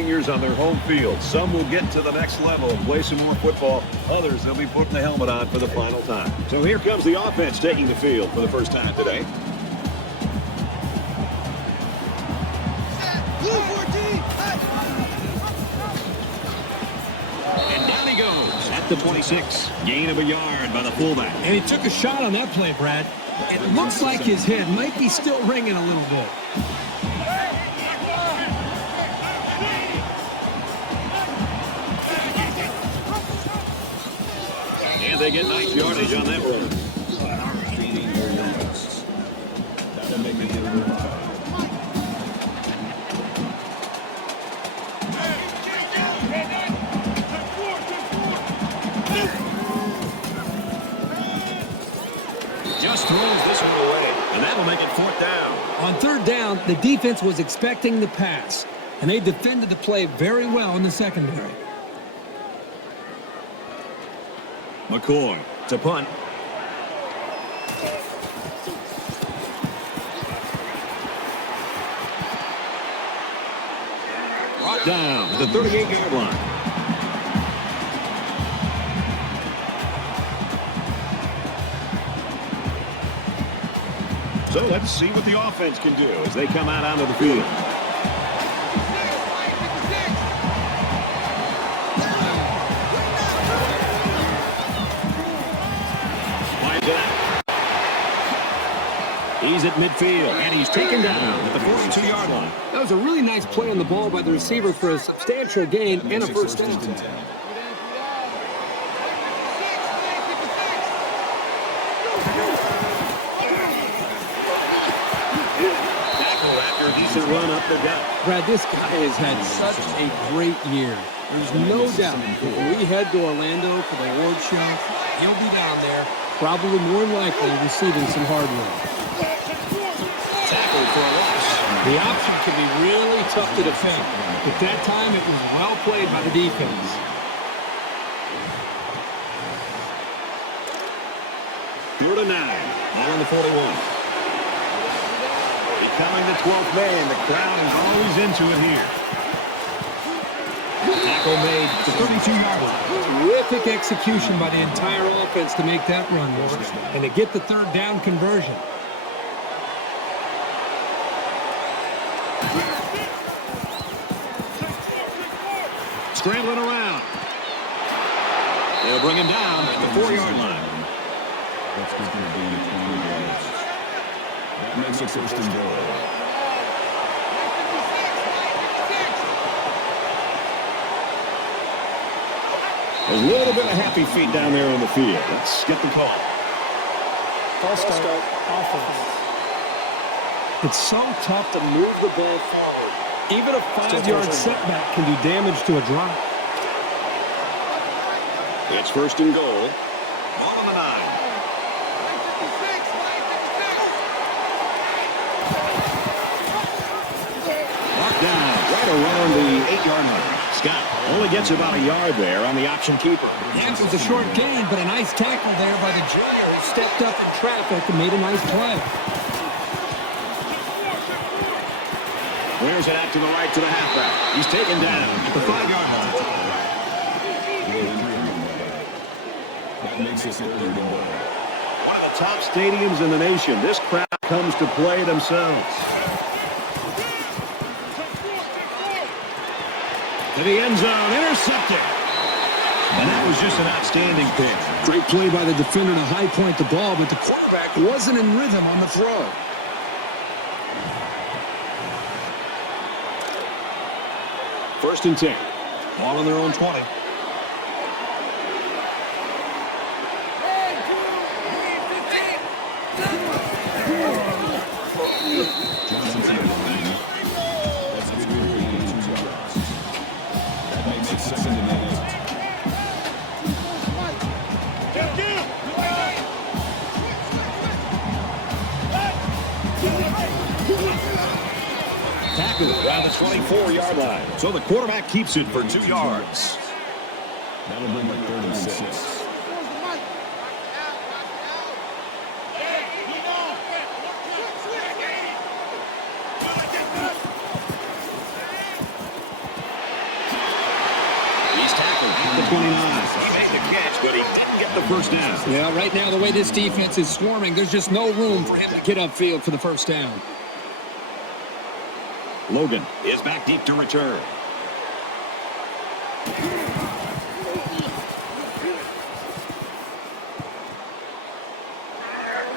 seniors on their home field. Some will get to the next level and play some more football. Others, they'll be putting the helmet on for the final time. So here comes the offense taking the field for the first time today. And down he goes at the 26. Gain of a yard by the fullback. And he took a shot on that play, Brad. It looks like his head might be still ringing a little bit. And they get nice yardage on that one. Just throws this one away, and that'll make it 4th down. On 3rd down, the defense was expecting the pass, and they defended the play very well in the secondary. McCoy to punt. Brought down to the 38-yard line. So let's see what the offense can do as they come out onto the field. He's at midfield, and he's taken down at the 42-yard line. That was a really nice play on the ball by the receiver for a substantial gain and a first down. After a decent run up the gut. Brad, this guy has had such a great year. There's no doubt that when we head to Orlando for the award show, he'll be down there, probably more than likely receiving some hardware. Tackled for a loss. The option can be really tough to defend, but that time it was well played by the defense. Third and 9. All on the 41. Becoming the 12th man. The crowd is always into it here. Tackle made to 32-yard line. Terrific execution by the entire offense to make that run, Morris, and to get the 3rd down conversion. Scrambling around. They'll bring him down at the 4-yard line. That's going to be 20 yards. That makes it 1st and goal. There's a little bit of happy feet down there on the field. Let's get the call. False start, offense. It's so tough to move the ball forward. Even a 5-yard setback can do damage to a drop. It's 1st and goal. Ball on the 9. Marked down right around the 8-yard line. Scott only gets about a yard there on the option keeper. Yeah, it was a short gain, but a nice tackle there by the junior who stepped up in traffic and made a nice play. Wears it out to the right to the halfback. He's taken down at the 5-yard line. That makes it 3rd and goal. One of the top stadiums in the nation. This crowd comes to play themselves. To the end zone, intercepted. And that was just an outstanding pick. Great play by the defender to high point the ball, but the quarterback wasn't in rhythm on the throw. First and 10. Ball on their own 20. Johnson to the line. That's going to be 2 yards. That makes it 2nd and 8. Tackled around the 24-yard line. So the quarterback keeps it for 2 yards. That'll bring up 3rd and 6. 29. He made the catch, but he didn't get the first down. Yeah, right now, the way this defense is swarming, there's just no room for him to get upfield for the first down. Logan is back deep to return.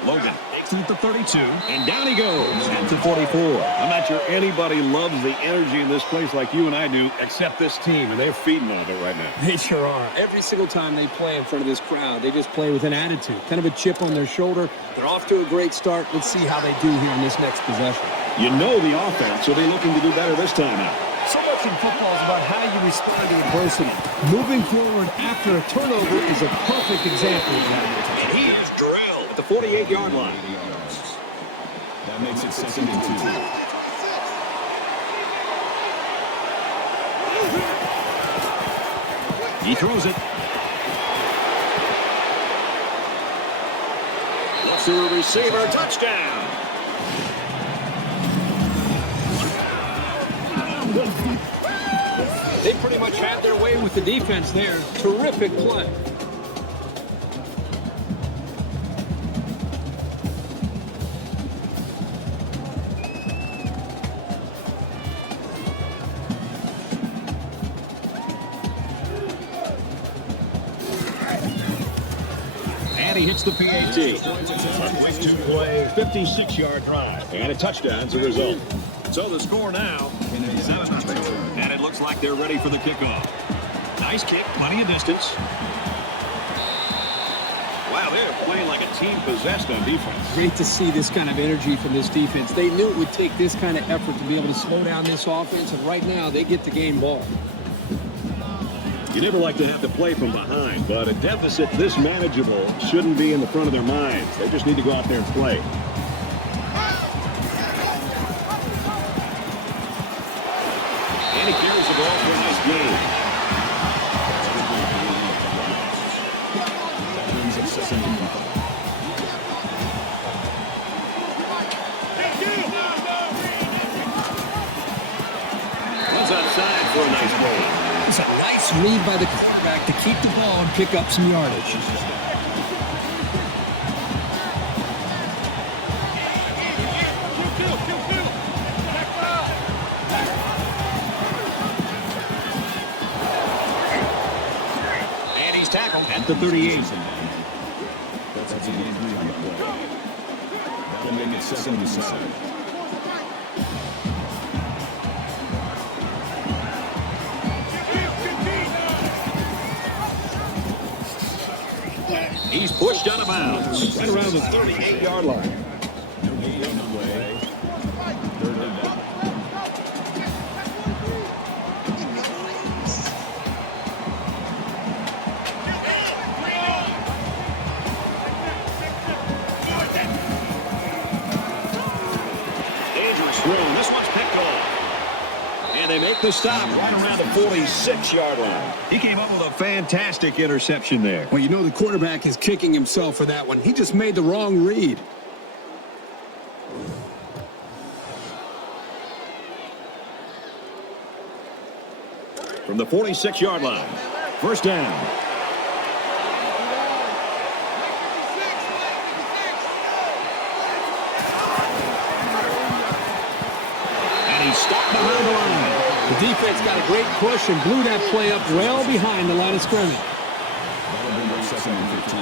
Logan takes it at the 32. And down he goes at the 44. I'm not sure anybody loves the energy in this place like you and I do, except this team, and they're feeding on it right now. They sure are. Every single time they play in front of this crowd, they just play with an attitude, kind of a chip on their shoulder. They're off to a great start. Let's see how they do here in this next possession. You know the offense, so they're looking to do better this time out. So much in football is about how you respond to adversity. Moving forward after a turnover is a perfect example of that. And here's Durrell at the 48-yard line. That makes it 2nd and 2. He throws it. Looks to a receiver. Touchdown. They pretty much had their way with the defense there. Terrific play. And he hits the PAT. A quick two-play, 56-yard drive. And a touchdown as a result. So the score now, 7-0. And it looks like they're ready for the kickoff. Nice kick, plenty of distance. Wow, they're playing like a team possessed on defense. Great to see this kind of energy from this defense. They knew it would take this kind of effort to be able to slow down this offense, and right now they get the game ball. You never like to have to play from behind, but a deficit this manageable shouldn't be in the front of their minds. They just need to go out there and play. And he carries the ball for a nice gain. That brings it 2nd and 5. Runs outside for a nice gain. It's a nice read by the quarterback to keep the ball and pick up some yardage. And he's tackled at the 38. That's a gain on the play. That'll make it 2nd and 7. He's pushed out of bounds right around the 38-yard line. No gain on the play. 3rd and down. Dangerous throw. This one's picked off. And they make the stop right around the 46-yard line. He came up with a fantastic interception there. Well, you know the quarterback is kicking himself for that one. He just made the wrong read. From the 46-yard line. First down. And he's stopped behind the line. The defense got a great push and blew that play up well behind the line of scrimmage. That'll bring it 2nd and 15.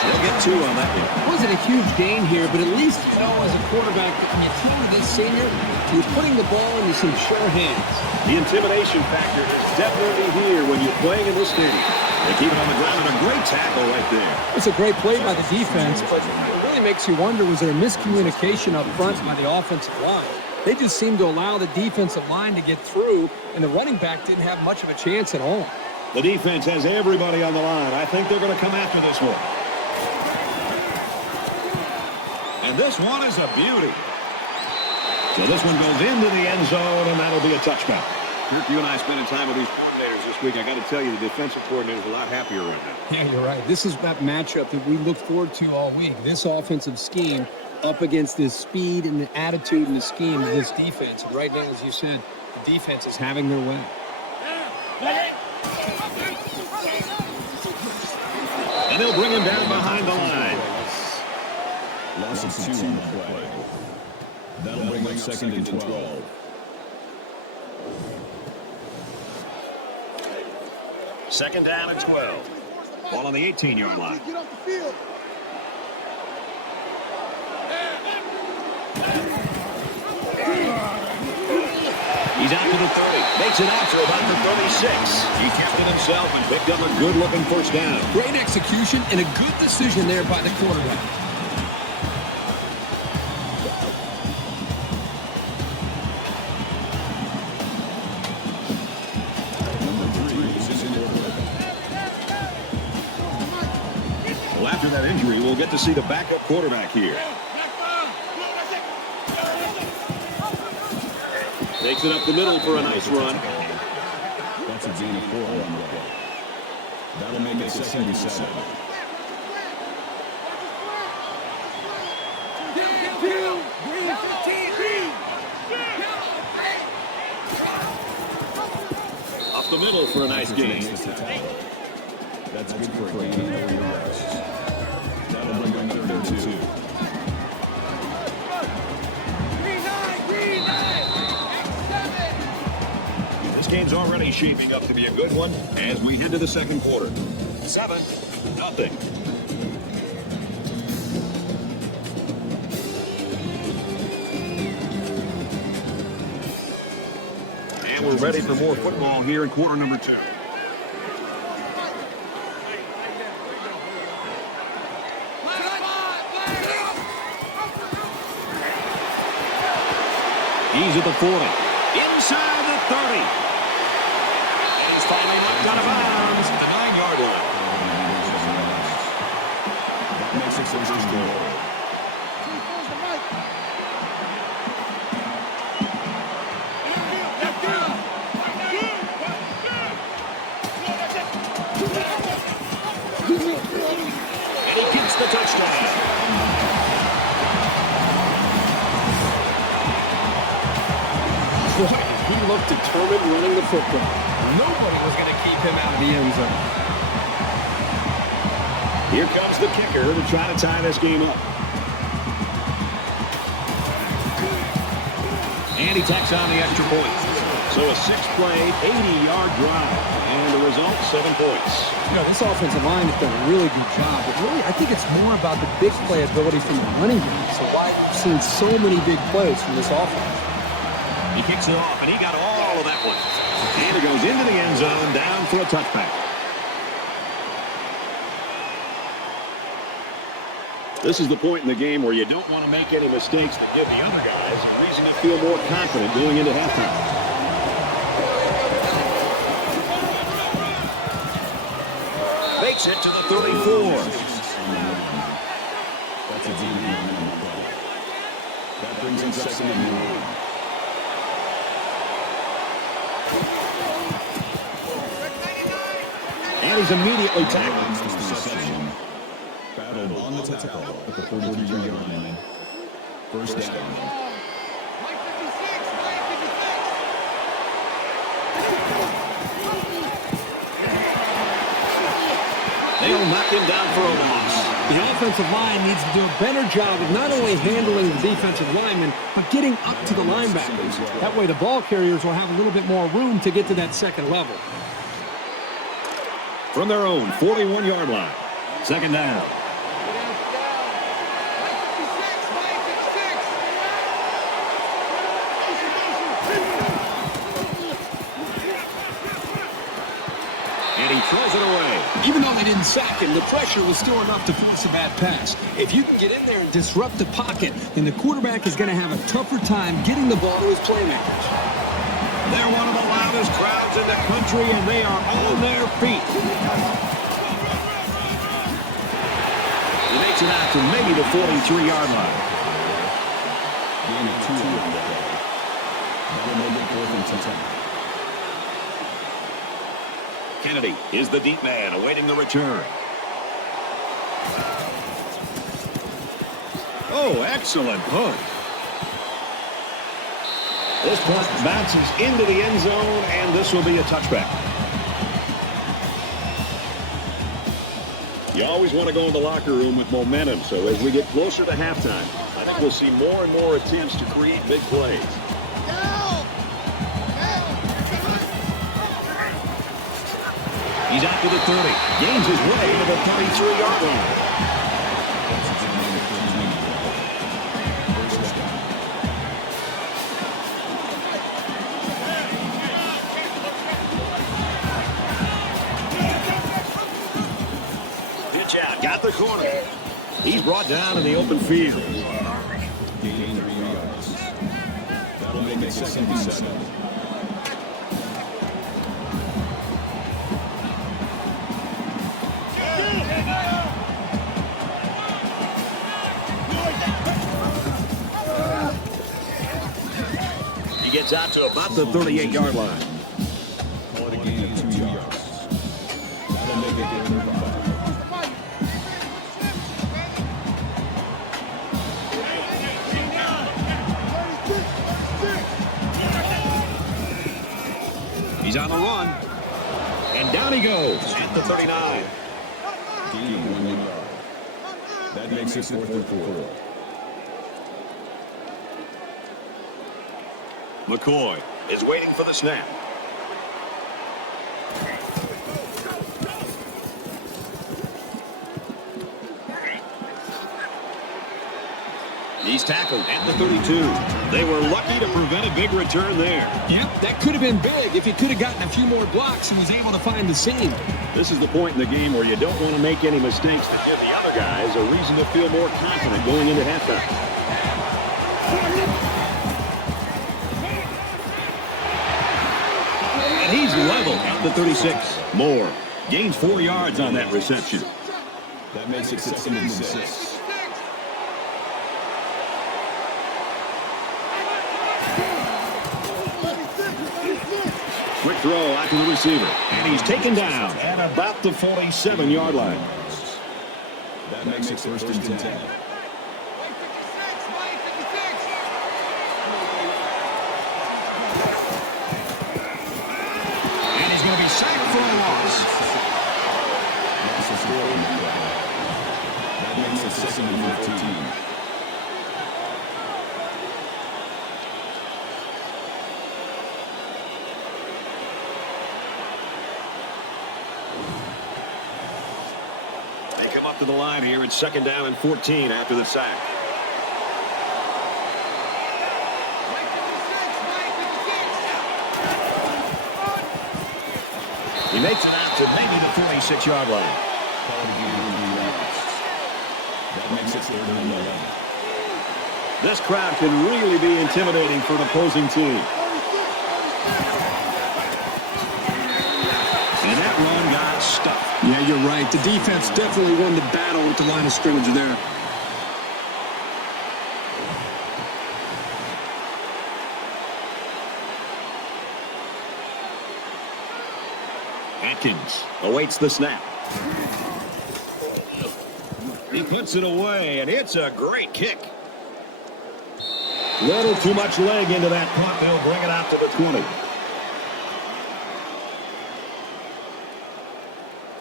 They'll get 2 on that one. Wasn't a huge gain here, but at least you know as a quarterback that when you team with this senior, you're putting the ball into some sure hands. The intimidation factor is definitely here when you're playing in this game. They keep it on the ground and a great tackle right there. It's a great play by the defense, but it really makes you wonder, was there miscommunication up front by the offensive line? They just seemed to allow the defensive line to get through, and the running back didn't have much of a chance at all. The defense has everybody on the line. I think they're going to come after this one. And this one is a beauty. So this one goes into the end zone, and that'll be a touchback. Kirk, you and I spending time with these coordinators this week. I got to tell you, the defensive coordinator's a lot happier right now. Yeah, you're right. This is that matchup that we look forward to all week. This offensive scheme up against this speed and the attitude and the scheme of this defense. And right now, as you said, the defense is having their way. And they'll bring him down behind the line. Loss of 2 on the play. That'll bring up 2nd and 12. Second down and 12. Ball on the 18-yard line. Get off the field. He's out to the 30. Makes it out to about the 36. He kept it himself and picked up a good-looking first down. Great execution and a good decision there by the quarterback. Well, after that injury, we'll get to see the backup quarterback here. Takes it up the middle for a nice run. That's a gain of 4 on the play. That'll make it 2nd and 7. Up the middle for a nice gain. That's good for a gain of 3 yards. That'll bring up 3rd and 2. This game's already shaping up to be a good one as we head to the second quarter. 7-0. And we're ready for more football here in quarter number 2. He's at the 40. Inside the 30. He's finally knocked out of bounds at the 9-yard line. That makes it 1st and goal. And he gets the touchdown. Boy, he looked determined running the football. Nobody was going to keep him out of the end zone. Here comes the kicker to try to tie this game up. And he tacks on the extra point. So a 6-play, 80-yard drive. And the result, 7 points. You know, this offensive line has done a really good job. But really, I think it's more about the big play ability from the running game. So why we've seen so many big plays from this offense. He kicks it off, and he got all of that one. And it goes into the end zone, down for a touchback. This is the point in the game where you don't want to make any mistakes that give the other guys a reason to feel more confident going into halftime. Makes it to the 34. That's a gain of 1 on the play. That brings him 2nd and 9. And he's immediately tackled. Reception. Battled on the tackle at the 43-yard line. First down. They'll knock him down for a loss. The offensive line needs to do a better job of not only handling the defensive linemen, but getting up to the linebackers. That way the ball carriers will have a little bit more room to get to that second level. From their own 41-yard line. Second down. And he throws it away. Even though they didn't sack him, the pressure was still enough to force a bad pass. If you can get in there and disrupt the pocket, then the quarterback is going to have a tougher time getting the ball to his playmakers. They're one of the loudest crowds in the country, and they are on their feet. He makes it out to maybe the 43-yard line. Gain of 2 on the play. That'll make it 4th and 10. Kennedy is the deep man awaiting the return. Oh, excellent punt. This punt bounces into the end zone, and this will be a touchback. You always want to go in the locker room with momentum, so as we get closer to halftime, I think we'll see more and more attempts to create big plays. He's out to the 30. Gains his way to the 33-yard line. Pitch out. Got the corner. He's brought down in the open field. Gain 3 yards. That'll make it 2nd and 7. Gets out to about the 38-yard line. Call it a gain of 2 yards. That'll make it 3rd and 5. He's on the run. And down he goes at the 39. Gain of 1 yard. That makes it 4th and 4. McCoy is waiting for the snap. He's tackled at the 32. They were lucky to prevent a big return there. Yep, that could have been big. If he could have gotten a few more blocks, he was able to find the seam. This is the point in the game where you don't want to make any mistakes to give the other guys a reason to feel more confident going into halftime. And he's level at the 36. Moore gains 4 yards on that reception. That makes it 2nd and 6. Quick throw out to the receiver. And he's taken down at about the 47-yard line. That makes it 1st and 10. And he's going to be sacked for a loss. That's a score on the play. That makes it 2nd and 15. Up to the line here. It's 2nd down and 14 after the sack. He makes it out to maybe the 46-yard line. That makes it 3rd and 11. This crowd can really be intimidating for the opposing team. And that run got stuffed. Yeah, you're right. The defense definitely won the battle at the line of scrimmage there. Atkins awaits the snap. He puts it away, and it's a great kick. Little too much leg into that punt. They'll bring it out to the 20.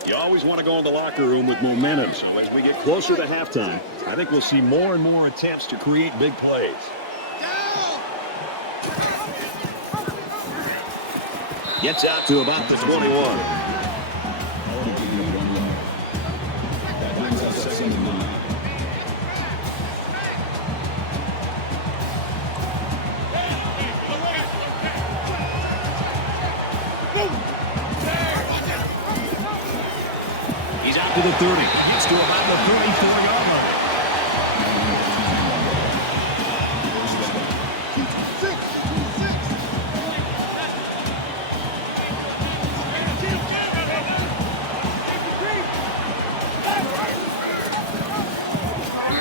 You always want to go in the locker room with momentum, so as we get closer to halftime, I think we'll see more and more attempts to create big plays. Gets out to about the 21. That brings us 2nd and 9. He's out to the 30. Gets to about the 34-yard line.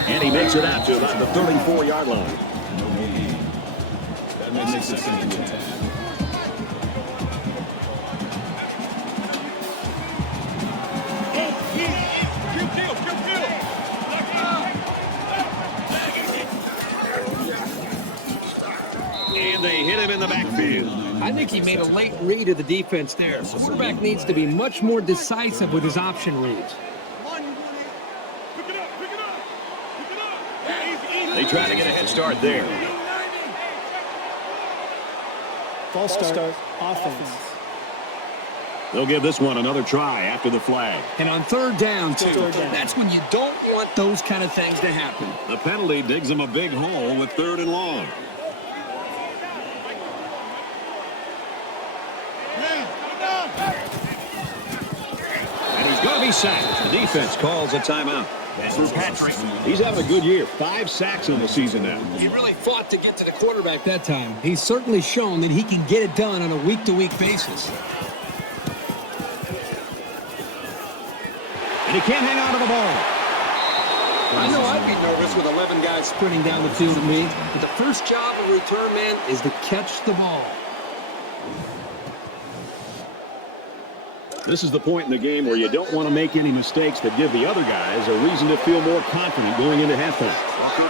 And he makes it out to about the 34-yard line. That makes it 2nd and 10. in the backfield. I think he made a late read of the defense there. The quarterback needs to be much more decisive with his option reads. They try to get a head start there. False start, offense. They'll give this one another try after the flag. And on third down, too. Third down. That's when you don't want those kind of things to happen. The penalty digs them a big hole with 3rd and long. And he's going to be sacked. The defense calls a timeout. Andrew Patrick, he's having a good year. 5 sacks on the season now. He really fought to get to the quarterback that time. He's certainly shown that he can get it done on a week-to-week basis. And he can't hang on to the ball. I know I'd be nervous with 11 guys sprinting down the field at me, but the first job of a return man is to catch the ball. This is the point in the game where you don't want to make any mistakes that give the other guys a reason to feel more confident going into halftime.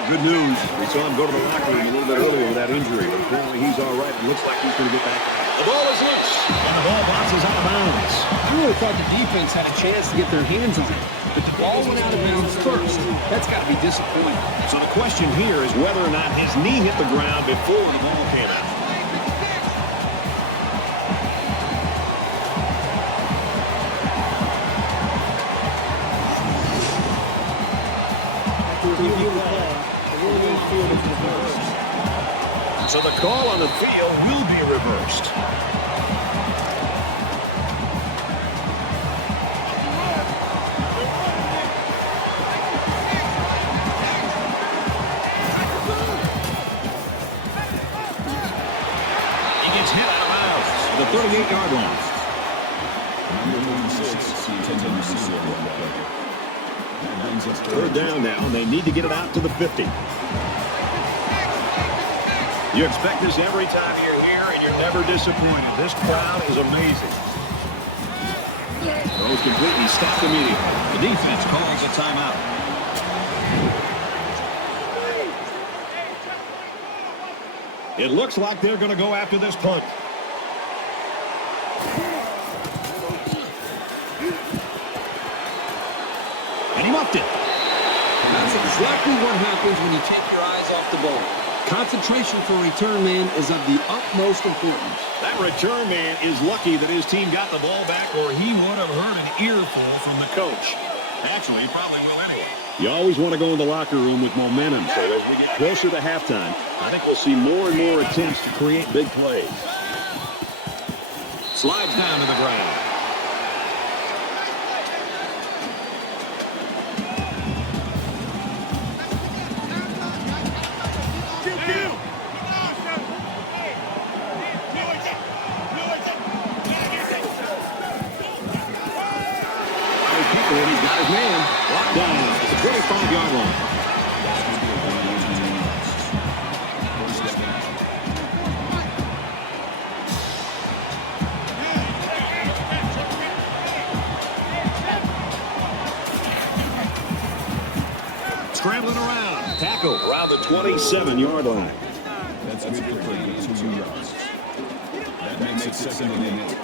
Good news. We saw him go to the locker room a little bit earlier with that injury. But apparently he's all right. It looks like he's going to get back. The ball is loose, and the ball bounces out of bounds. I really thought the defense had a chance to get their hands on it, but the ball went out of bounds first. That's got to be disappointing. So the question here is whether or not his knee hit the ground before the ball came out. So the call on the field will be reversed. He gets hit out of bounds at the 38-yard line. Third down now, and they need to get it out to the 50. You expect this every time you're here, and you're never disappointed. This crowd is amazing. Throws completely stopped immediately. The defense calls a timeout. It looks like they're going to go after this punt. And he muffed it. That's exactly what happens when you take your eyes off the ball. Concentration for a return man is of the utmost importance. That return man is lucky that his team got the ball back, or he would have heard an earful from the coach. Actually, he probably will anyway. You always want to go in the locker room with momentum, so as we get closer to halftime, I think we'll see more and more attempts to create big plays. Slides down to the ground. And he's got his man locked down at the 25-yard line. Scrambling around. Tackle around the 27-yard line. That's good for 2 yards. That makes it 2nd and 8.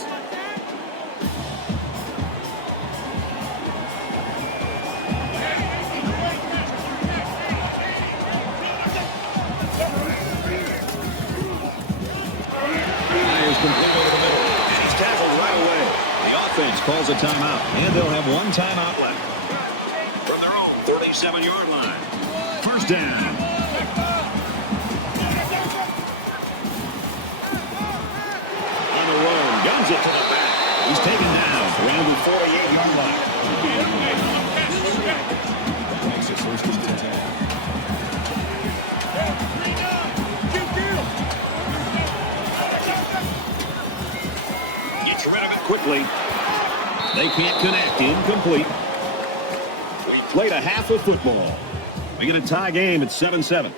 Complete over the middle. And he's tackled right away. The offense calls a timeout, and they'll have one timeout left. From their own 37-yard line. First down. On the run, guns it to the back. He's taken down around the 48-yard line. That makes it 1st and 10. Gets rid of it quickly. They can't connect. Incomplete. We played a half of football. We get a tie game at 7-7.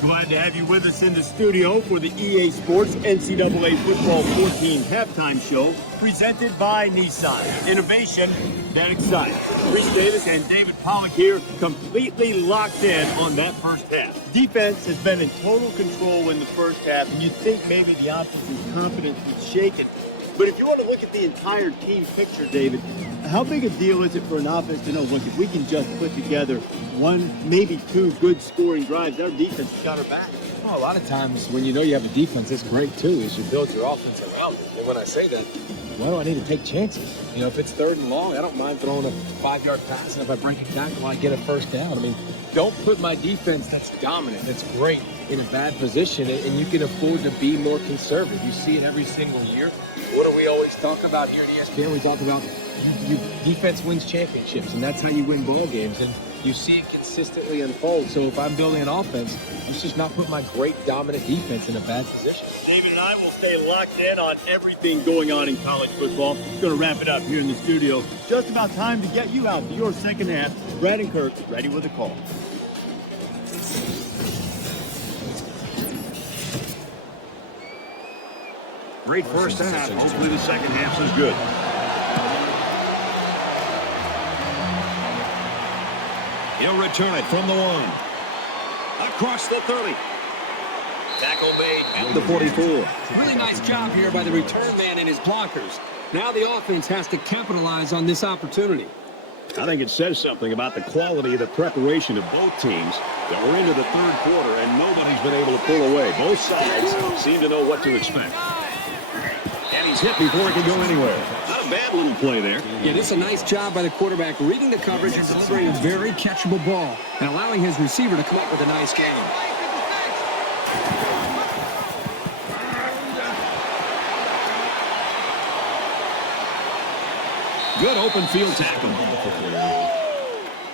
Glad to have you with us in the studio for the EA Sports NCAA Football 14 halftime show presented by Nissan. Innovation that excites. Reese Davis and David Pollock here completely locked in on that first half. Defense has been in total control in the first half, and you'd think maybe the offense's confidence was shaken. But if you want to look at the entire team picture, David, how big a deal is it for an offense to know, look, if we can just put together one, maybe two good scoring drives, our defense has got our back? Well, a lot of times when you know you have a defense, it's great too, is you build your offense around it. And when I say that, why do I need to take chances? You know, if it's 3rd and long, I don't mind throwing a 5-yard pass, and if I break a tackle, I get a first down. I mean, don't put my defense that's dominant, that's great, in a bad position, and you can afford to be more conservative. You see it every single year. What do we always talk about here at ESPN? We talk about defense wins championships, and that's how you win ball games. And you see it consistently unfold. So if I'm building an offense, let's just not put my great dominant defense in a bad position. David and I will stay locked in on everything going on in college football. We're going to wrap it up here in the studio. Just about time to get you out for your second half. Brad and Kirk ready with a call. Great first half. Hopefully the second half is good. He'll return it from the 1. Across the 30. Tackle made at the 44. Really nice job here by the return man and his blockers. Now the offense has to capitalize on this opportunity. I think it says something about the quality of the preparation of both teams that we're into the 3rd quarter and nobody's been able to pull away. Both sides seem to know what to expect. And he's hit before he can go anywhere. Not a bad little play there. Yeah, this is a nice job by the quarterback reading the coverage and delivering a very catchable ball and allowing his receiver to come up with a nice game. Good open field tackle.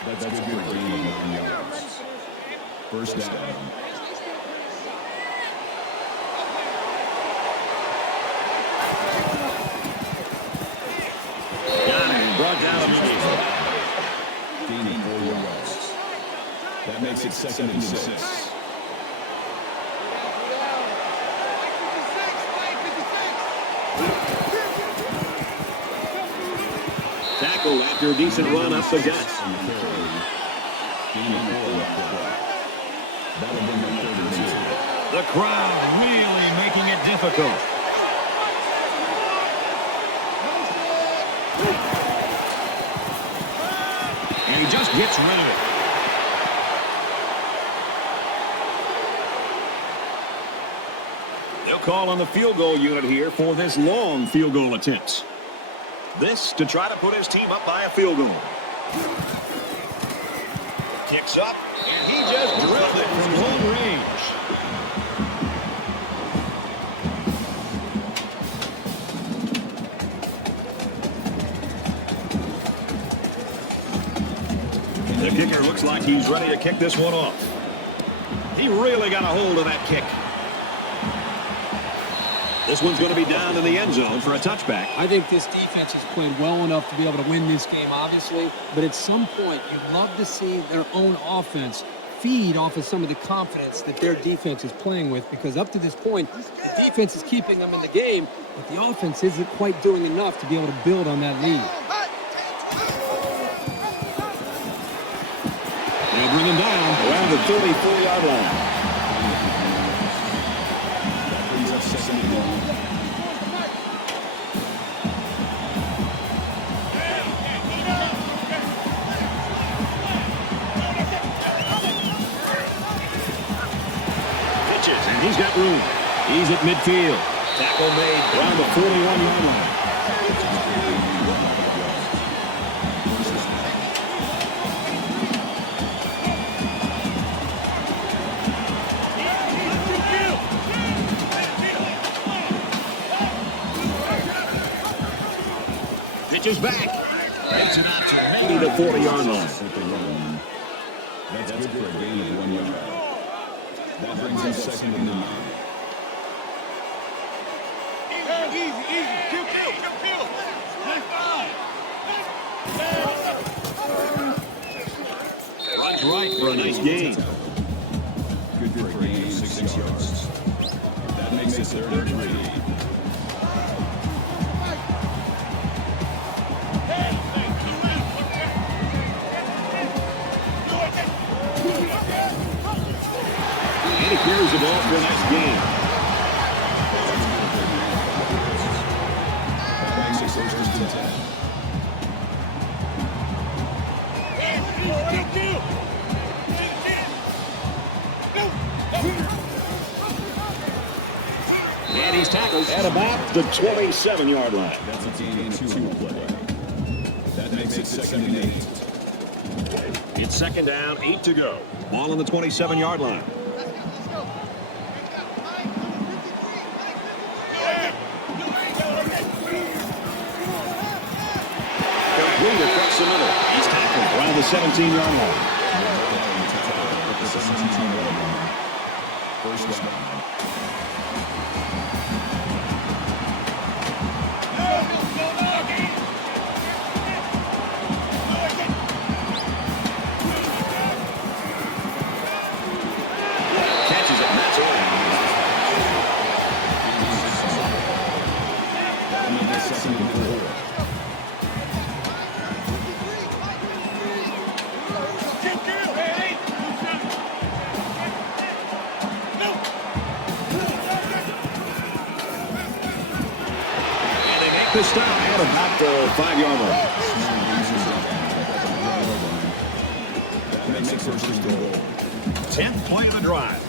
That's a good gain of 1 yards. First down. Brought down immediately. Gaining 4 yards. That makes it 2nd and 6. Tackle after a decent run up the gut. The crowd really making it difficult. And he just gets rid of it. They'll call on the field goal unit here for this long field goal attempt. This to try to put his team up by a field goal. Kicks up, and he just drilled it from long range. The kicker looks like he's ready to kick this one off. He really got a hold of that kick. This one's going to be down in the end zone for a touchback. I think this defense has played well enough to be able to win this game, obviously. But at some point, you'd love to see their own offense feed off of some of the confidence that their defense is playing with. Because up to this point, the defense is keeping them in the game, but the offense isn't quite doing enough to be able to build on that lead. They'll bring him down around the 34-yard line. That brings us 2nd and 1. Pitches, and he's got room. He's at midfield. Tackle made around the 41-yard line. Pitches back. Gets it out to maybe the 40-yard line. That's good for a gain of 1 yard. That brings us 2nd and 9. Runs right for a nice gain. Good for a gain 3rd and 3. And he carries the ball for the next game. That makes it 1st and 10. And he's tackled at about the 27-yard line. That's a gain of 2 play. That makes it 2nd and 8. It's 2nd down, 8 to go. Ball on the 27-yard line. Complete across the middle. He's tackled around the 17-yard line. At the 17-yard line. 1st down. Catches it, and that's it. And then that's 2nd and 4. And they make the stop at about the 5-yard line. That makes it 1st and goal. 10th play of the drive.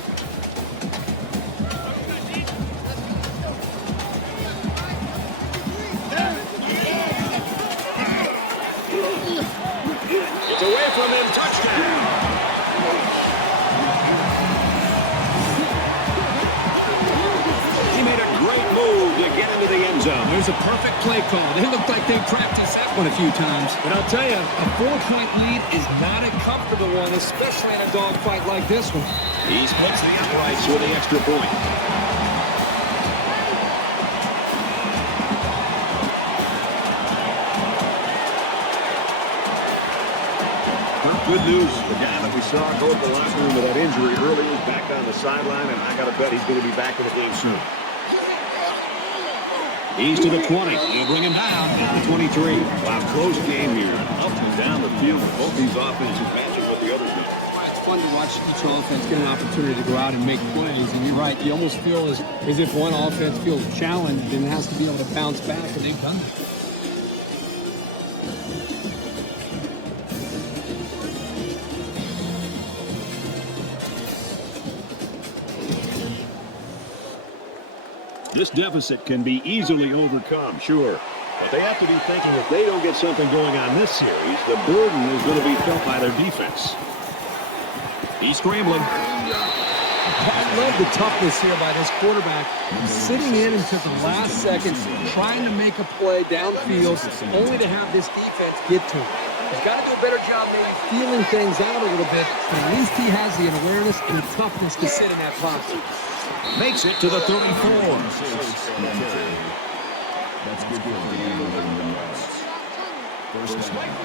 It's away from him. Touchdown. He made a great move to get into the end zone. There's a perfect play call. They looked like they practiced that one a few times. But I'll tell you, a 4-point lead is not a comfortable one, especially in a dogfight like this one. He splits the uprights with the extra point. Well, good news. The guy that we saw go to the locker room with that injury earlier is back on the sideline, and I got to bet he's going to be back in the game soon. He's to the 20. They'll bring him down at the 23. Wow, close game here. Up and down the field with both these offenses matching what the others do. It's fun to watch each offense get an opportunity to go out and make plays. And you're right, you almost feel as if one offense feels challenged and has to be able to bounce back, and they've done that. This deficit can be easily overcome, sure. But they have to be thinking if they don't get something going on this series, the burden is going to be felt by their defense. He's scrambling. I love the toughness here by this quarterback. Sitting in until the last second, trying to make a play downfield, only to have this defense get to him. He's got to do a better job maybe feeling things out a little bit, but at least he has the awareness and the toughness to sit in that posture. Makes it to the 34. That's good for a gain of 11 yards. 1st down.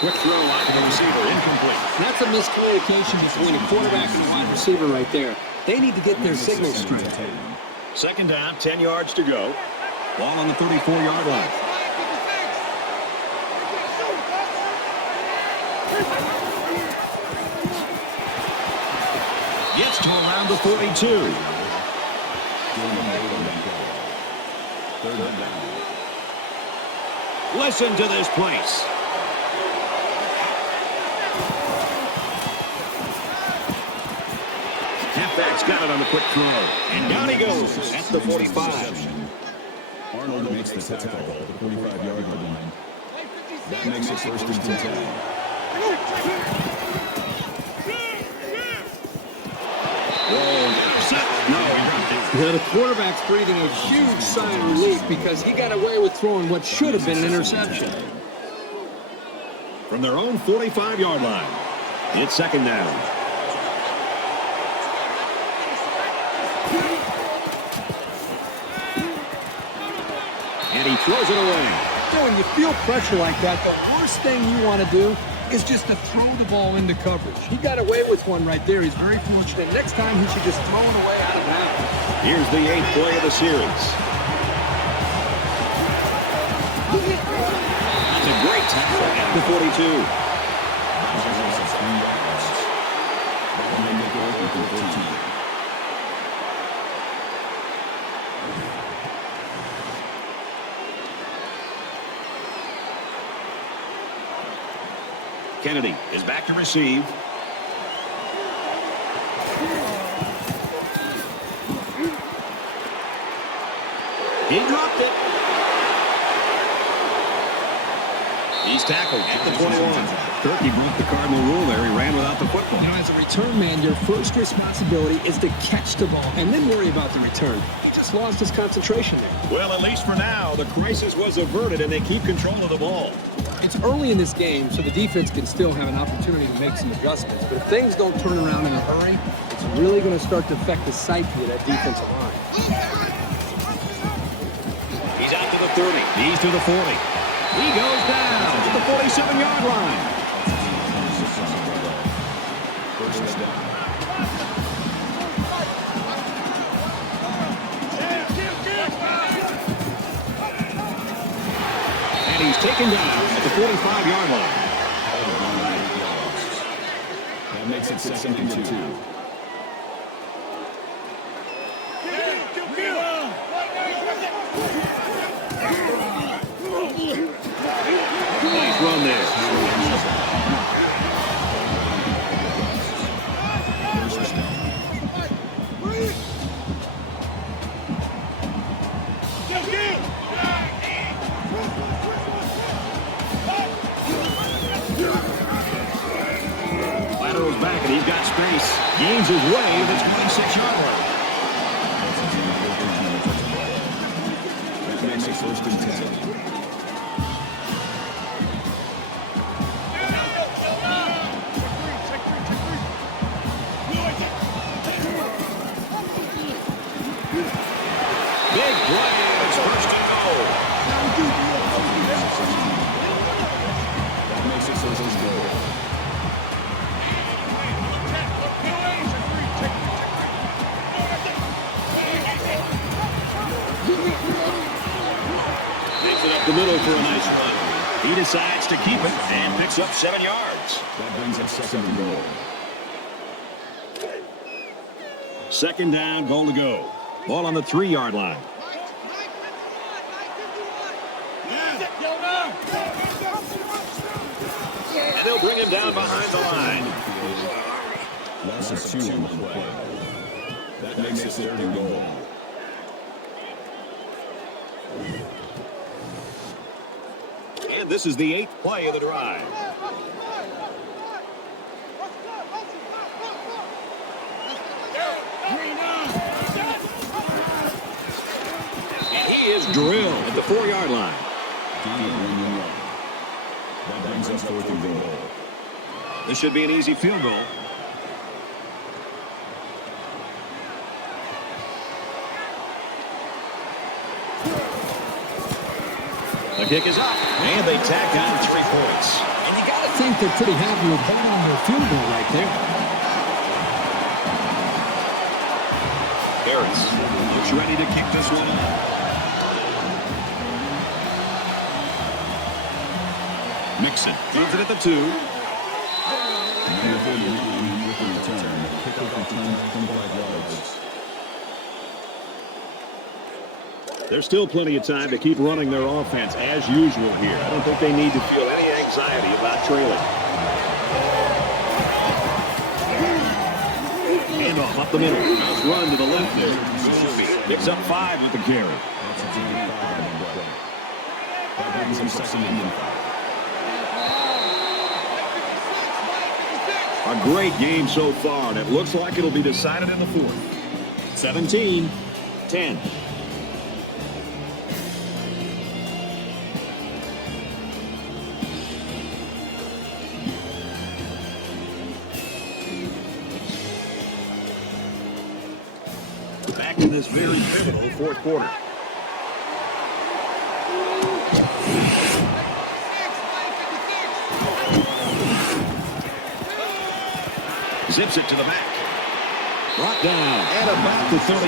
Quick throw out to the receiver, incomplete. That's a miscommunication between a quarterback and a wide receiver right there. They need to get their signals straight. 2nd down, 10 yards to go. Ball on the 34-yard line. Gets to around the 42. 3rd down. Listen to this place. Halfback's got it on the quick throw. And down he goes at the 45. Arnold makes the tackle at the 45-yard line. That makes it 1st and 10. Now the quarterback's breathing a huge sigh of relief because he got away with throwing what should have been an interception. From their own 45-yard line, it's 2nd down. And he throws it away. When you feel pressure like that, the worst thing you want to do is just to throw the ball into coverage. He got away with one right there. He's very fortunate. Next time, he should just throw it away out of bounds. Here's the 8th play of the series. That's a great tackle at the 42. Kennedy is back to receive. He dropped it. He's tackled at the 21. Turkey broke the Cardinal rule there. He ran without the football. You know, as a return man, your first responsibility is to catch the ball and then worry about the return. He just lost his concentration there. Well, at least for now, the crisis was averted and they keep control of the ball. It's early in this game, so the defense can still have an opportunity to make some adjustments. But if things don't turn around in a hurry, it's really going to start to affect the psyche of that defensive line. He's out to the 30. He's to the 40. He goes down to the 47-yard line. First down. And he's taken down at the 45-yard line. That makes it 2nd and 2. Nice run there. Lateral's back and he's got space. Gains his way to the 26-yard line. That makes it 1st and 10. Big play. It's 1st and goal. That makes it 1st and goal. Takes it up the middle for a nice run. He decides to keep it and picks up 7 yards. That brings it 2nd and goal. 2nd down, goal to go. Ball on the 3-yard line. And they'll bring him down behind the line. Loss of 2 on the play. That makes it 3rd and goal. And this is the 8th play of the drive. And he is drilled at the 4-yard line. That brings us 4th and goal. This should be an easy field goal. The kick is up, and they tack down 3 points. And you got to think they're pretty happy with holding their field goal right there. Harris looks ready to kick this one up. Mixon leaves it at the 2. Number 49 with the return. Pick up return 25 yards. There's still plenty of time to keep running their offense as usual here. I don't think they need to feel any anxiety about trailing. Handoff up the middle. Nice run to the left there. Picks up 5 with the carry. That brings him 2nd and 5. A great game so far, and it looks like it'll be decided in the 4th. 17-10. Back in this very pivotal 4th quarter. Zips it to the back. Brought down at about the 35.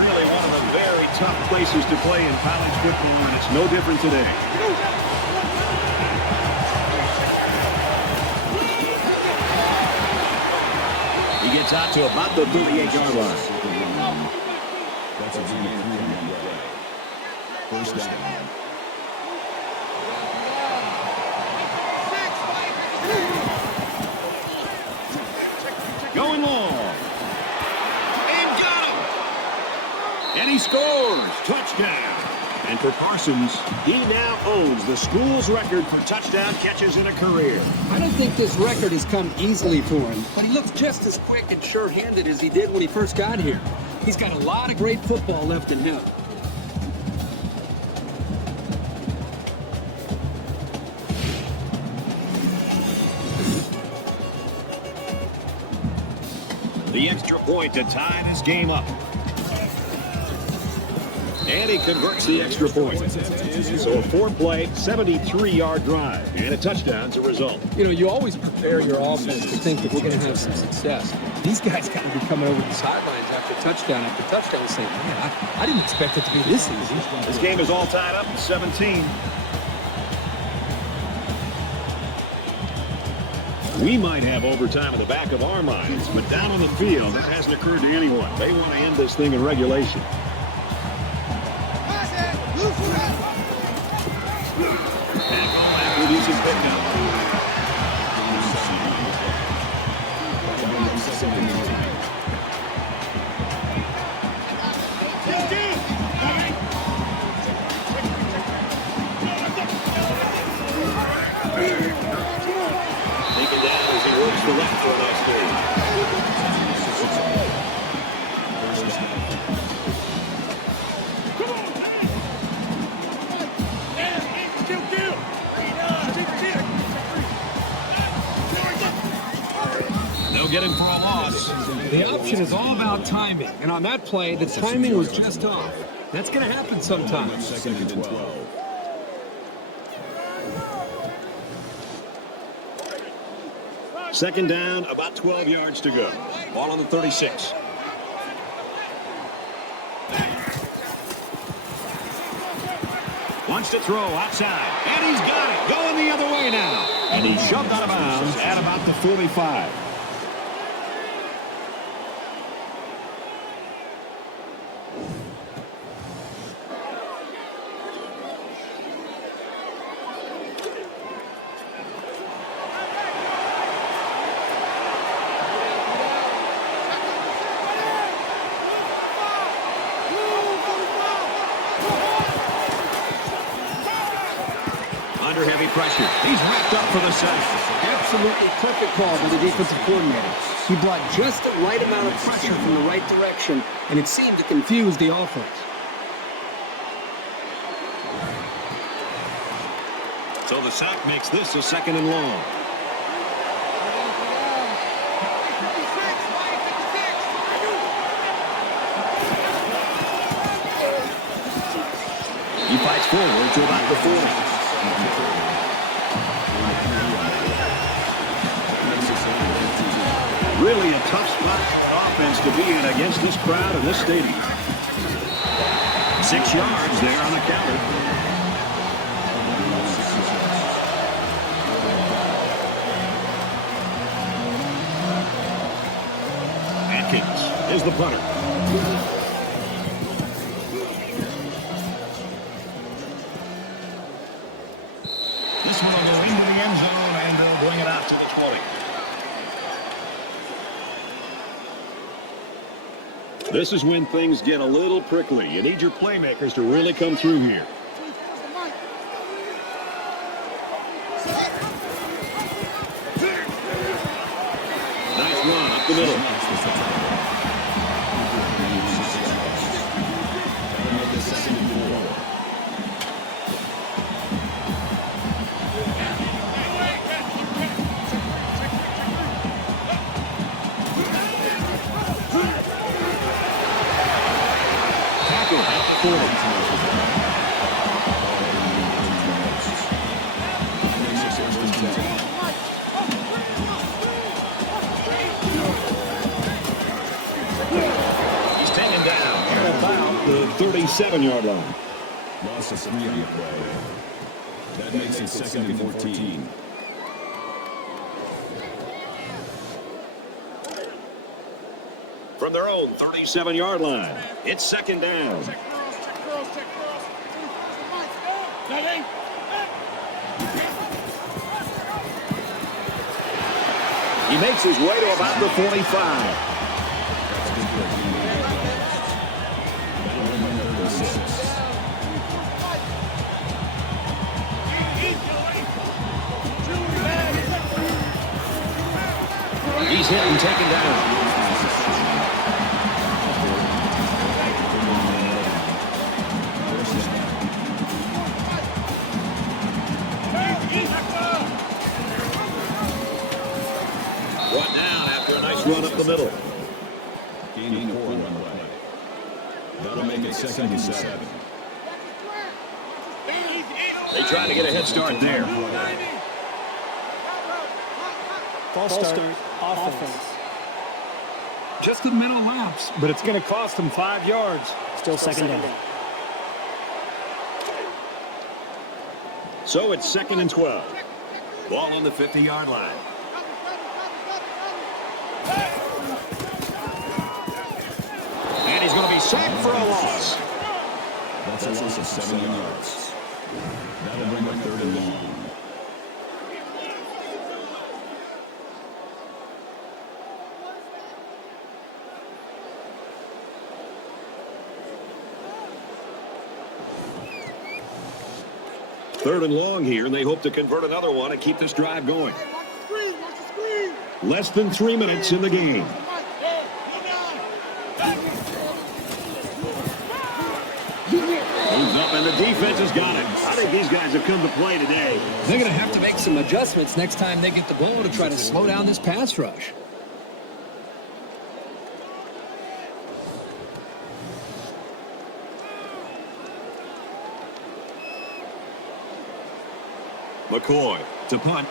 Really one of the very tough places to play in college football, and it's no different today. He gets out to about the 38-yard line. That's a gain of 3 on that play. First down. Going long. And got him. And he scores. Touchdown. And for Parsons, he now owns the school's record for touchdown catches in a career. I don't think this record has come easily for him, but he looks just as quick and sure-handed as he did when he first got here. He's got a lot of great football left in him. The extra point to tie this game up. And he converts the extra point. So a 4-play, 73-yard drive. And a touchdown's a result. You know, you always prepare your offense to think that we're going to have some success. These guys got to be coming over the sidelines after touchdown and saying, man, I didn't expect it to be this easy. This game is all tied up at 17. We might have overtime in the back of our minds, but down on the field, that hasn't occurred to anyone. They want to end this thing in regulation. And going after these is picked up. Taken down as he works the left for a nice gain. They'll get him for a loss. The option is all about timing, and on that play, the timing was just off. That's going to happen sometimes. Second and 12. Second down, about 12 yards to go. Ball on the 36. Wants to throw outside, and he's got it. Going the other way now. And he's shoved out of bounds at about the 45. Under heavy pressure. He's wrapped up for the sack. Absolutely perfect call by the defensive coordinator. He brought just the right amount of pressure from the right direction, and it seemed to confuse the offense. So the sack makes this a second and long. He fights forward to about the 40. Really a tough spot for an offense to be in against this crowd in this stadium. 6 yards there on the counter. Atkins is the punter. This one will go into the end zone, and they'll bring it out to the 20. This is when things get a little prickly. You need your playmakers to really come through here. Nice run up the middle. 37-yard line. Loss of 3 on the play. That makes it 2nd and 14. From their own 37-yard line, it's 2nd down. He makes his way to about the 45. He's hit and taken down. Brought down after a nice run up the middle. Gain of 4 on the play. That'll make it 2nd and 7. They try to get a head start there. False start. Offense. Just a minute lapse, but it's going to cost them 5 yards. Still second down. So it's 2nd and 12. Ball on the 50-yard line. And he's going to be sacked for a loss. That's a loss of 7 yards. That'll bring up 3rd and long. Third and long here, and they hope to convert another one and keep this drive going. Less than 3 minutes in the game. Moves up, and the defense has got it. I think these guys have come to play today. They're going to have to make some adjustments next time they get the ball to try to slow down this pass rush. McCoy to punt.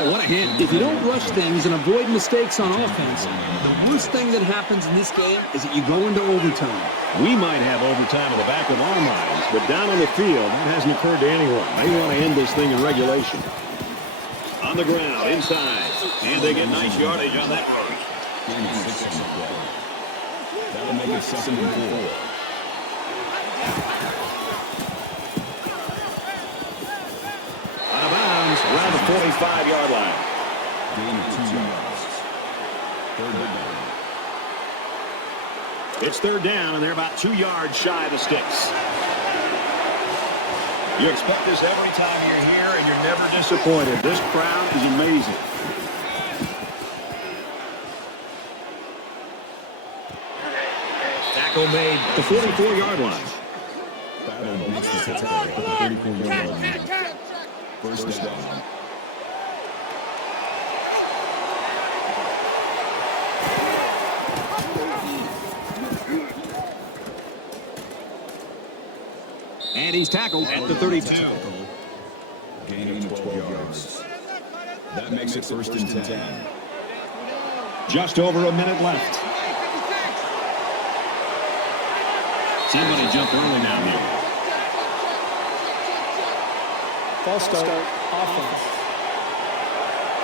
What a hit. If you don't rush things and avoid mistakes on offense, the worst thing that happens in this game is that you go into overtime. We might have overtime in the back of our minds, but down on the field, it hasn't occurred to anyone. They want to end this thing in regulation. On the ground, inside, and they get nice yardage on that rush. Gain of 6 on the play. That'll make it 2nd and 4. Out of bounds, around the 45-yard line. Gain of 2 yards. 3rd down. It's 3rd down, and they're about 2 yards shy of the sticks. You expect this every time you're here, and you're never disappointed. This crowd is amazing. Tackle made at the 44-yard line. Battle breaks the tackle at the 34-yard line. 1st down. And he's tackled at the 32. Gain of 12 yards. That makes it 1st and 10. Just over a minute left. Somebody jump early down here. False start. Offense.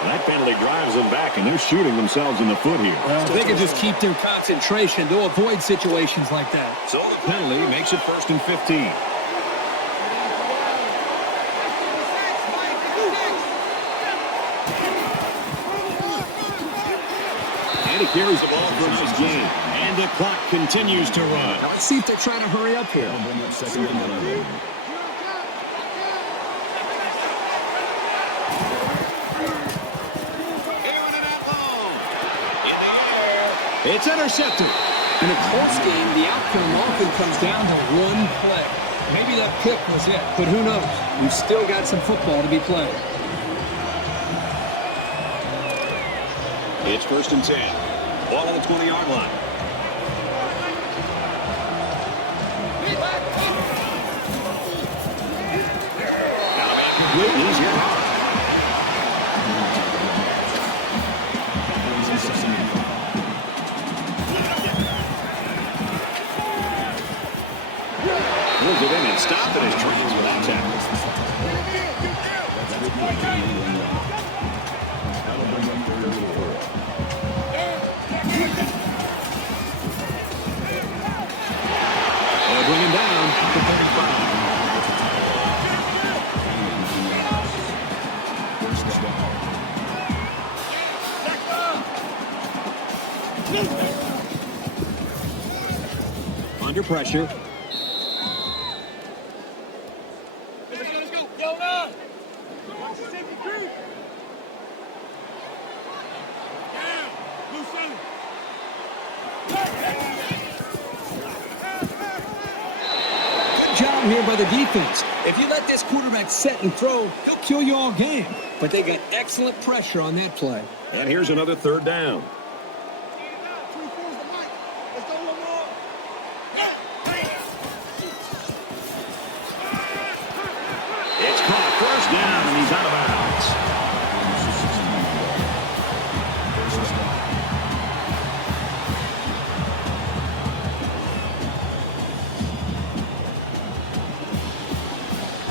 That penalty drives them back, and they're shooting themselves in the foot here. Well, if they can just keep their concentration, they'll avoid situations like that. So the penalty makes it 1st and 15. And he carries the ball for a nice gain. And the clock continues to run. Now let's see if they're trying to hurry up here. That'll bring up 2nd and 11. It's intercepted. In a close game, the outcome often comes down to one play. Maybe that pick was it, but who knows? We've still got some football to be played. It's 1st and 10. Ball on the 20-yard line. He's hit hard. Pulls it in and stopped at his tracks with that tackle. They'll bring him down to 35. Under pressure. Good job here by the defense. If you let this quarterback set and throw, he'll kill you all game. But they got excellent pressure on that play. And here's another 3rd down. It's caught 1st down, and he's out of bounds.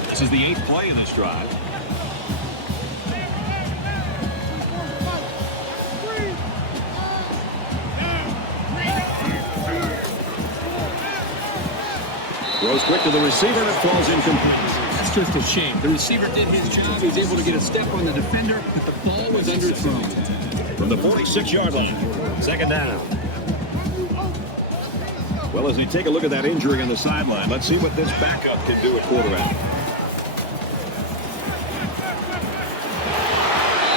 This is the 8th play in this drive. Throws quick to the receiver, and it falls incomplete. That's just a shame. The receiver did his job. He was able to get a step on the defender, but the ball was underthrown. From the 46-yard line, 2nd down. Well, as we take a look at that injury on the sideline, let's see what this backup can do at quarterback.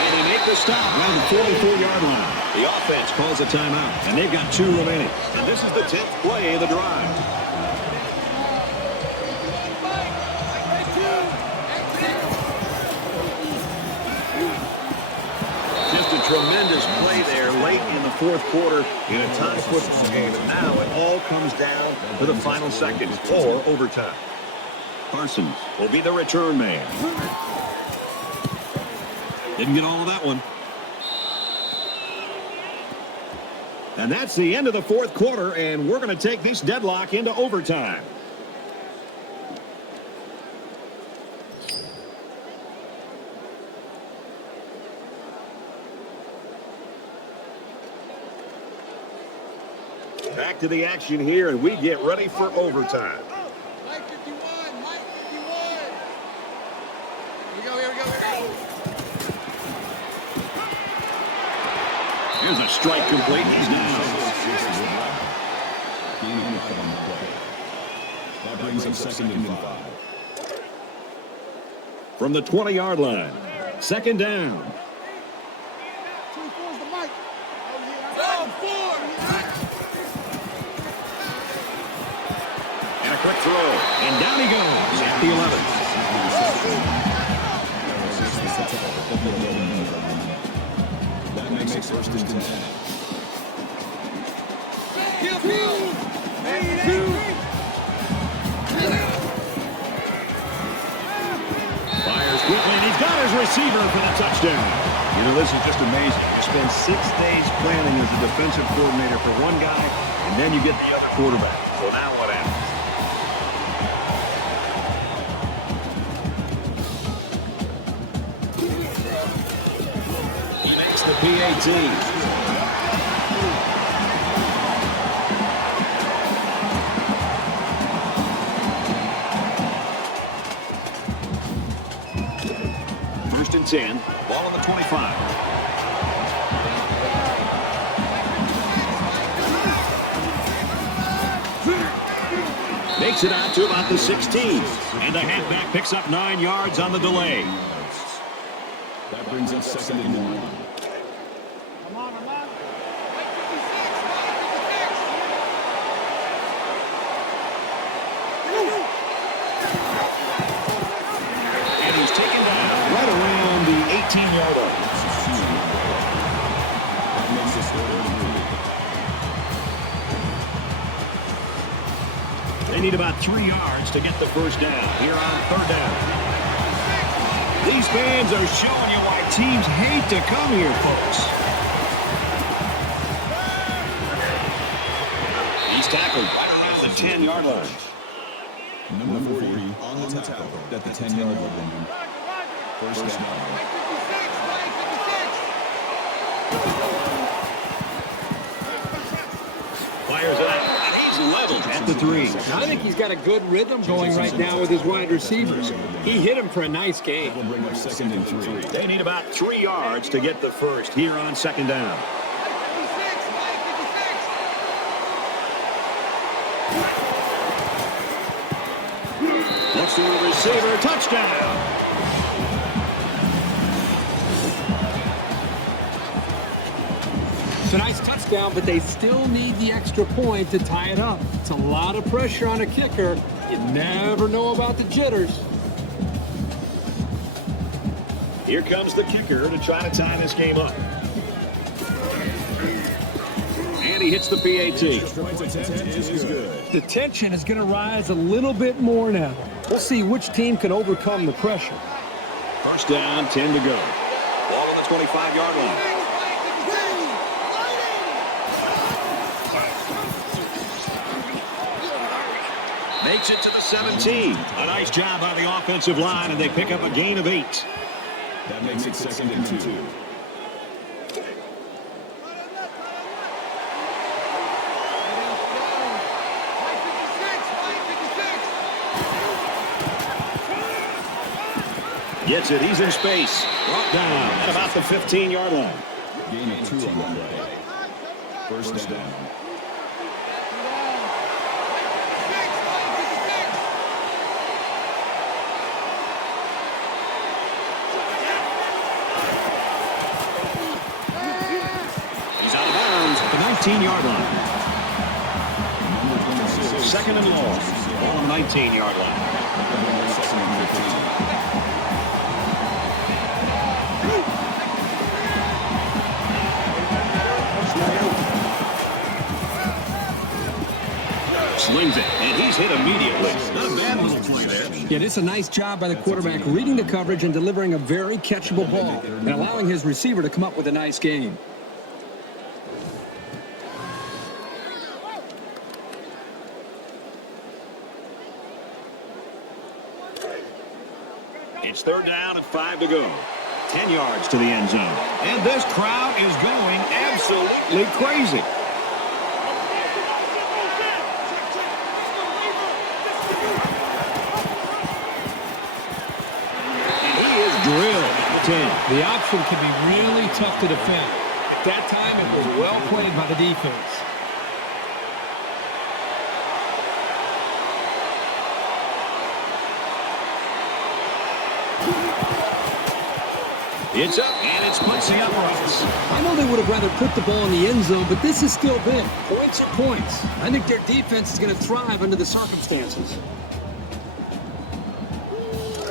And they make the stop around the 44-yard line. The offense calls a timeout, and they've got 2 remaining. And this is the 10th play of the drive. Just a tremendous play there late in the 4th quarter in a tie football game. And now it all comes down to the final seconds or overtime. Parsons will be the return man. Didn't get all of that one. And that's the end of the 4th quarter, and we're going to take this deadlock into overtime. Back to the action here, and we get ready for overtime. Mike 51, Mike 51. Here we go. Here's a strike complete. He's down. That brings up 2nd and 5. From the 20-yard line, 2nd down. 2-4's the Mike. And a quick throw. And down he goes at the 11. That makes it 1st and 10. Fires quickly, and he's got his receiver for the touchdown. You know, this is just amazing. You spend 6 days planning as a defensive coordinator for one guy, and then you get the other quarterback. So now what happens? He makes the PAT. First and 10, ball on the 25. Makes it out to about the 16. And the halfback picks up 9 yards on the delay. That brings up 2nd and 1. taken down right around the 18-yard line. That makes this 3rd and 3. They need about 3 yards to get the first down here on 3rd down. These fans are showing you why teams hate to come here, folks. He's tackled right around the 10-yard line. Number 40 on the tackle at the 10-yard line. First down. Fires it out, and he's leveled at the 3. I think he's got a good rhythm going right now with his wide receivers. He hit him for a nice game. We'll bring up 2nd and 3. They need about 3 yards to get the first here on 2nd down. Looks to the receiver, touchdown. It's a nice touchdown, but they still need the extra point to tie it up. It's a lot of pressure on a kicker. You never know about the jitters. Here comes the kicker to try to tie this game up. And he hits the PAT. Point attempt is good. The tension is going to rise a little bit more now. We'll see which team can overcome the pressure. First down, 10 to go. Ball on the 25-yard line. Makes it to the 17. A nice job by the offensive line, and they pick up a gain of 8. That makes it 2nd and 2. Gets it. He's in space. Brought down at about the 15-yard line. Gain of 2 on the play. First down. He's out of bounds at the 19-yard line. 2nd and long. Ball on the 19-yard line. Slings it, and he's hit immediately. Not a bad little play there. Yeah, it's a nice job by the quarterback reading the coverage and delivering a very catchable ball and allowing his receiver to come up with a nice game. It's 3rd down and 5 to go. 10 yards to the end zone. And this crowd is going absolutely crazy. Drilled at the 10. The option can be really tough to defend. At that time, it was well played by the defense. It's up, and it's puts the uprights. I know they would have rather put the ball in the end zone, but this is still big. Points are points. I think their defense is going to thrive under the circumstances.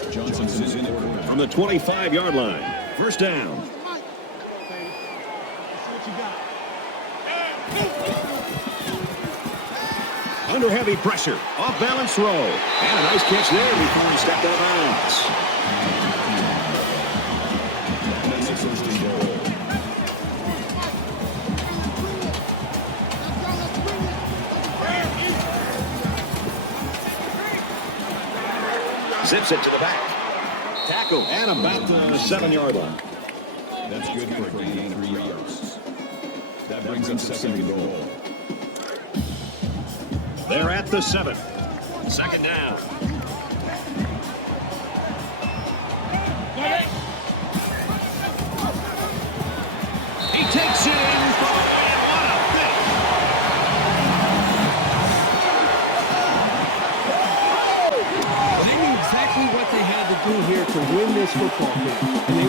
Johnson is in it From the 25-yard line. First down. Under heavy pressure. Off-balance throw. And a nice catch there before he stepped out of bounds. That's a 1st and goal. Zips it to the back. Tackle. And about the 7-yard line. That's good for a gain of 3 yards. That brings up 2nd and goal. They're at the 7. 2nd down. He takes it in. What a finish. They knew exactly what they had to do here to win this football game, and they